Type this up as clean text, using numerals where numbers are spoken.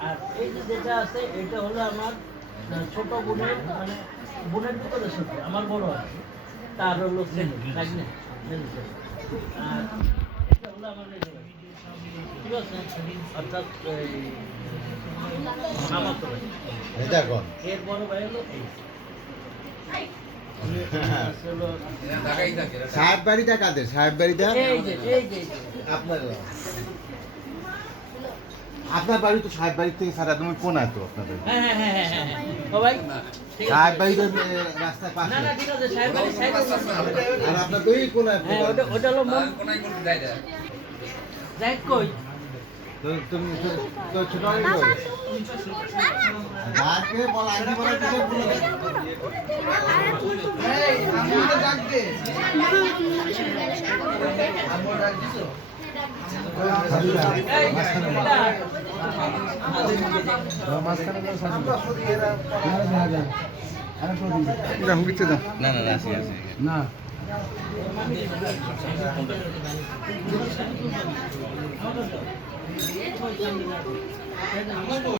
আর এই যে যেটা আছে এটা হলো আমার ছোট বোনের মানে বোনের ভিতরে ছোট আমার বড় আছে তার হলো ছেলে তাই না আর এটা হলো আমার মেজো ভাই। ঠিক আছে অর্থাৎ মামা তো ভাই। এটা কোন এর বড় ভাই হলো এই সাহেব বাড়িটা কাদের সাহেব বাড়িটা এই যে এই যে আপনার আপনার বাড়ি তো সাহেব বাড়ি থেকে সারা তুমি কোন আছো আপনার বাড়ি হ্যাঁ হ্যাঁ হ্যাঁ হ্যাঁ হ্যাঁ ও ভাই ঠিক আছে। সাহেব বাড়ি তো রাস্তার না পাশে না ঠিক আছে সাহেব ভাই সাহেব আর আপনার তো এই কোন হ্যাঁ ওটা হলো মন যাই কই তুমি তো ছোট বাড়ি কই যাকে বলা আগে বলা দিতে বলে এই আমরা ডাক দে আমরা ডাক দিছো না